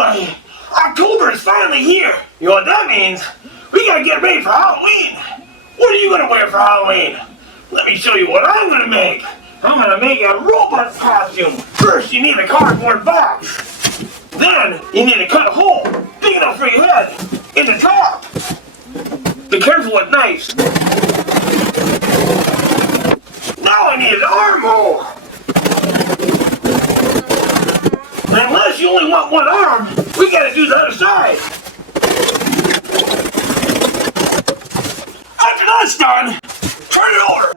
boy! October is finally here! You know what that means? We gotta get ready for Halloween! What are you gonna wear for Halloween? Let me show you what I'm gonna make! I'm gonna make a robot costume! First you need a cardboard box. Then you need to cut a hole big enough for your head in the top. Be careful with knives. Now I need an arm hole. Unless you only want one arm, we gotta do the other side. After that's done, turn it over.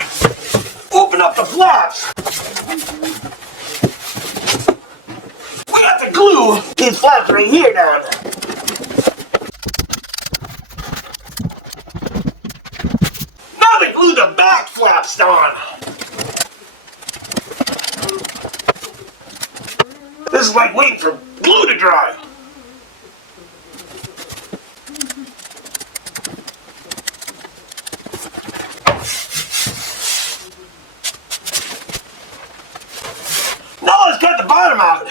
Open up the flaps. We have to glue these flaps right here down. Now to glue the back flaps down. This is like waiting for glue to dry. Now let's cut the bottom out.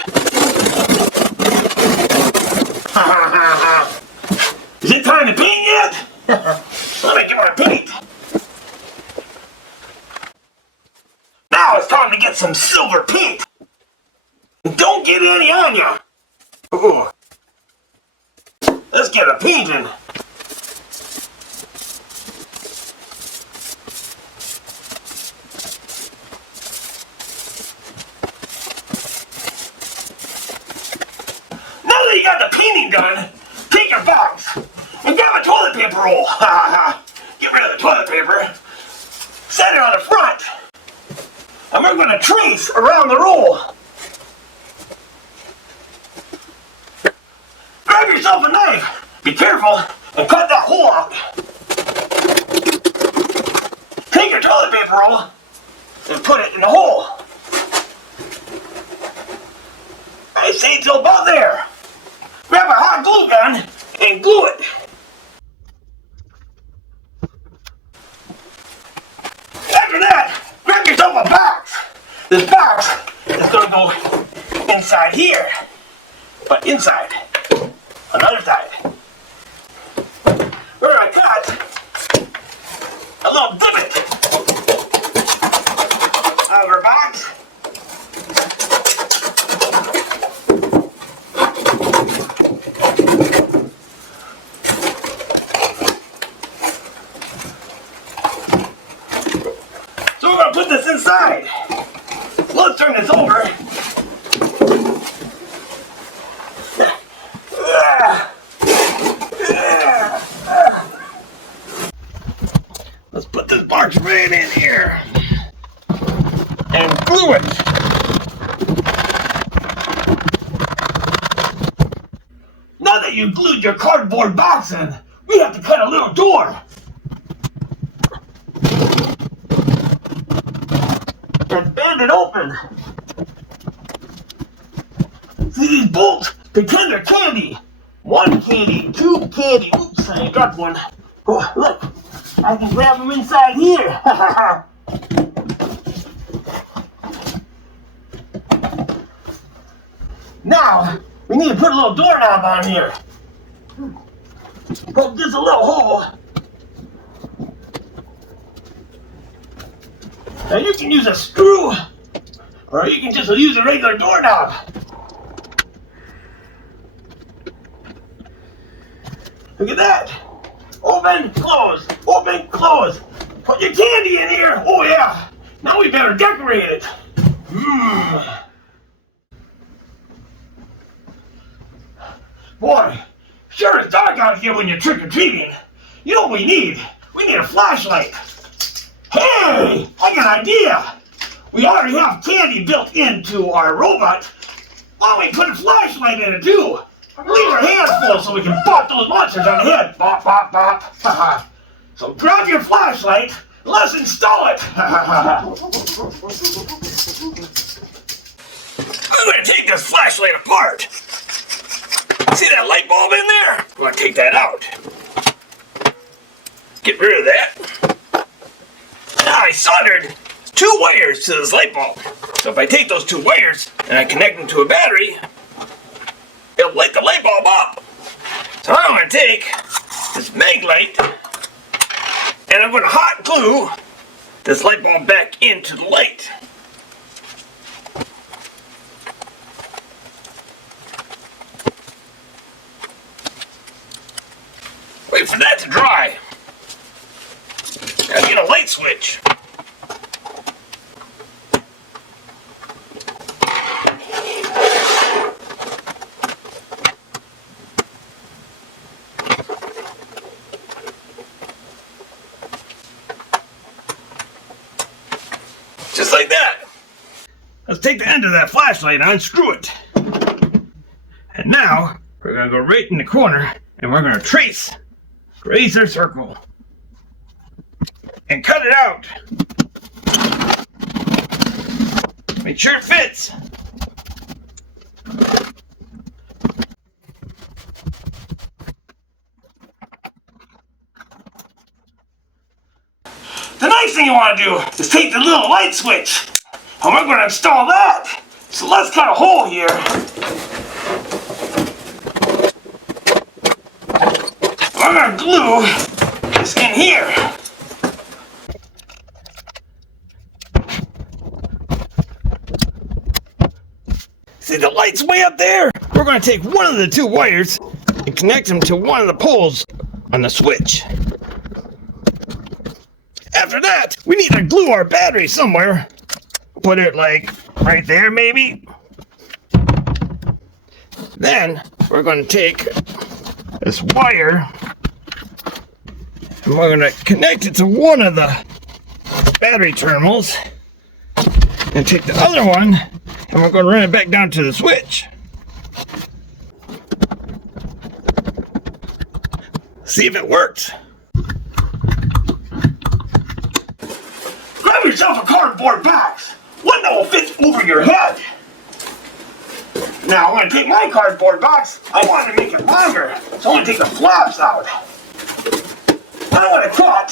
Is it time to paint yet? Let me get my paint. Now it's time to get some silver paint. Don't get any on ya. Ooh. Let's get a painting. Now that you got the painting done, take your box and grab a toilet paper roll. Get rid of the toilet paper. Set it on the front. And we're going to trace around the roll. Grab yourself a knife. Be careful and cut that hole out. Take your toilet paper roll and put it in the hole. I say till about there. Grab a hot glue gun and glue it. After that, grab yourself a box. This box is going to go inside here, but inside. Another side. We're going to cut a little divot out of our box. So we're going to put this inside. Let's turn this over. Let's put this box right in here and glue it. Now that you've glued your cardboard box in, we have to cut a little door. And bend it open. See these bolts? Pretend they're candy. One candy, two candy. Oops, I ain't got one. Oh, look. I can grab them inside here. Now, we need to put a little doorknob on here. Poke just a little hole. Now you can use a screw, or you can just use a regular doorknob. Look at that. Open, close, open, close. Put your candy in here. Oh yeah. Now we better decorate it. Boy, sure as doggone here when you're trick-or-treating. You know what we need? We need a flashlight. Hey, I got an idea. We already have candy built into our robot. Why don't we put a flashlight in it too? Leave our hands full so we can pop those monsters on the head. Bop, bop, bop. So grab your flashlight. Let's install it. I'm going to take this flashlight apart. See that light bulb in there? I'm going to take that out. Get rid of that. Now I soldered 2 wires to this light bulb. So if I take those 2 wires and I connect them to a battery, it'll light the light bulb to take this mag light and I'm going to hot glue this light bulb back into the light. Wait for that to dry. Gotta get a light switch. Just like that. Let's take the end of that flashlight and unscrew it. And now, we're going to go right in the corner and we're going to trace our circle. And cut it out. Make sure it fits. The next thing you want to do is take the little light switch, and we're going to install that. So let's cut a hole here. We're going to glue this in here. See the lights way up there? We're going to take one of the two wires and connect them to one of the poles on the switch. After that, we need to glue our battery somewhere. Put it like right there maybe. Then we're going to take this wire and we're going to connect it to one of the battery terminals and take the other one and we're going to run it back down to the switch. See if it works. Grab yourself a cardboard box. One that will fit over your head. Now I'm going to take my cardboard box. I want to make it longer, so I'm going to take the flaps out. I want to cut.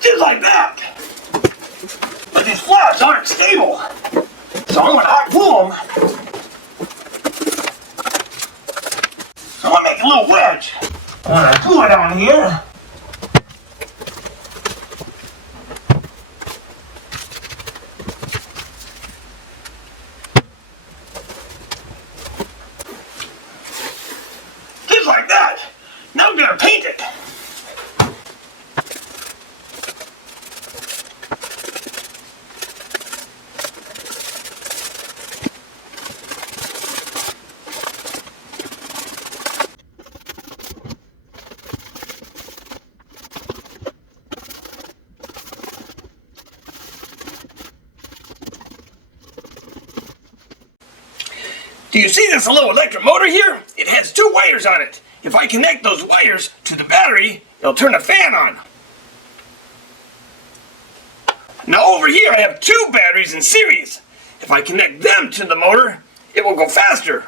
Just like that. But these flaps aren't stable, so I'm going to hot glue them. So I'm going to make a little wedge. I'm going to glue it on here. Just like that. Now I'm going to paint it. Do you see this little electric motor here? It has two wires on it. If I connect those wires to the battery, it'll turn the fan on. Now over here I have two batteries in series. If I connect them to the motor, it will go faster.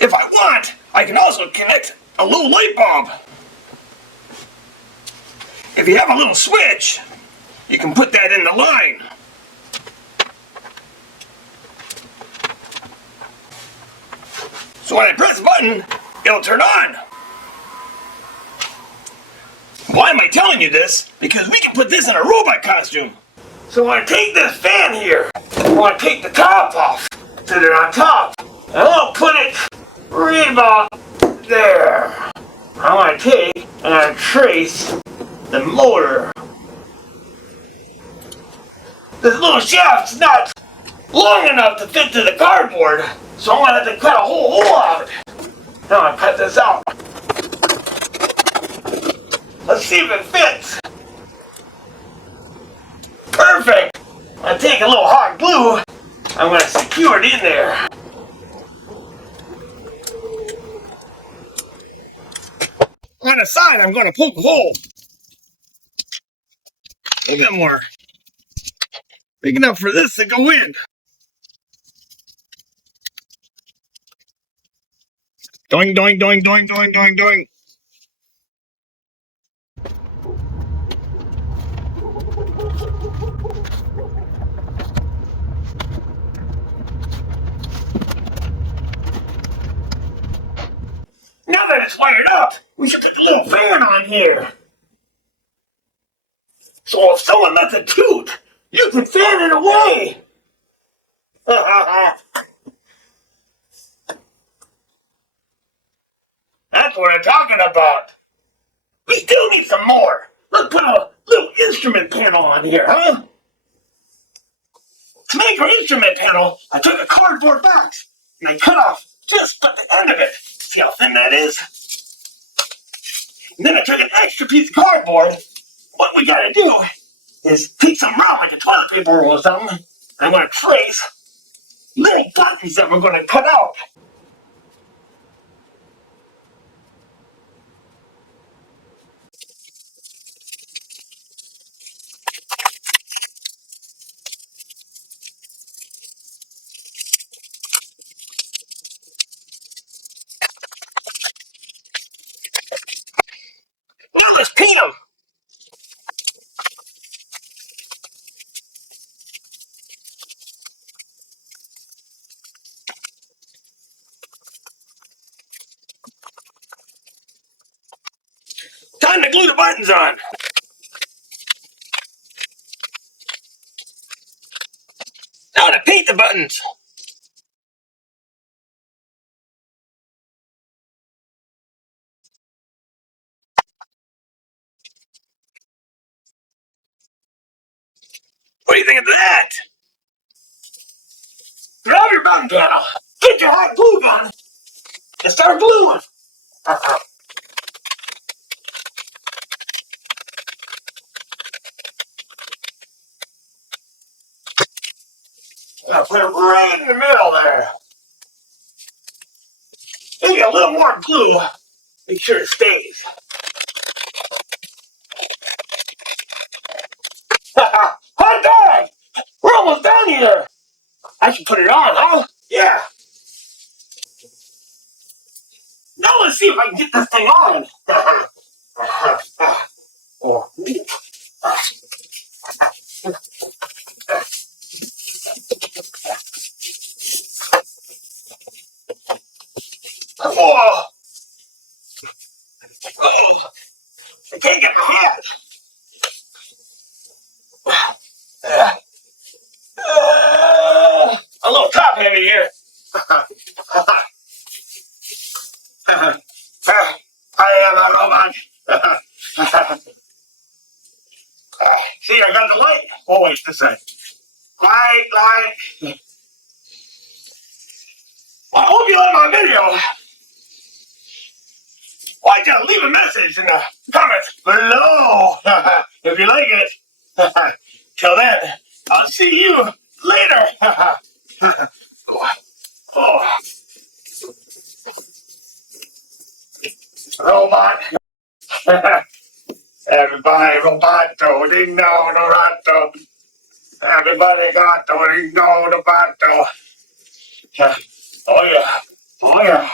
If I want, I can also connect a little light bulb. If you have a little switch, you can put that in the line. So when I press the button, it'll turn on. Why am I telling you this? Because we can put this in a robot costume. So I want to take this fan here. I want to take the top off. Set it on top. And I'll put it right about there. I want to take and I trace the motor. This little shaft's not long enough to fit to the cardboard. So I'm going to have to cut a whole hole out. Now I'm going to cut this out. Let's see if it fits. Perfect. I'm going to take a little hot glue. I'm going to secure it in there. On the side, I'm going to poke a hole. A little bit more. Big enough for this to go in. Doing, doing, doing, doing, doing, doing, doing. Now that it's wired up, we should put a little fan on here. So if someone lets it toot, you can fan it away. That's what I'm talking about. We still need some more. Let's put a little instrument panel on here, huh? To make our instrument panel, I took a cardboard box and I cut off just at the end of it. See how thin that is? And then I took an extra piece of cardboard. What we gotta do is take some rope, like a toilet paper or something. I'm gonna trace little buttons that we're gonna cut out. Well, let's pin them. Time to glue the buttons on. Now to paint the buttons. What do you think of that? Grab your button panel. Get your hot glue gun and start gluing. Put it right in the middle there. Maybe a little more glue. Make sure it stays. Hot dog! We're almost done here. I should put it on, huh? Yeah. Now let's see if I can get this thing on. Oh. Whoa. I can't get my hands. A little top heavy here. I am a robot. See, I got the light. Oh, wait, this side. Light. I hope you like my video. Why don't leave a message in the comments below if you like it. Till then, I'll see you later. Oh, robot. Everybody roboto, ding dong, roboto. Everybody got to ding dong, roboto. Oh yeah, oh yeah.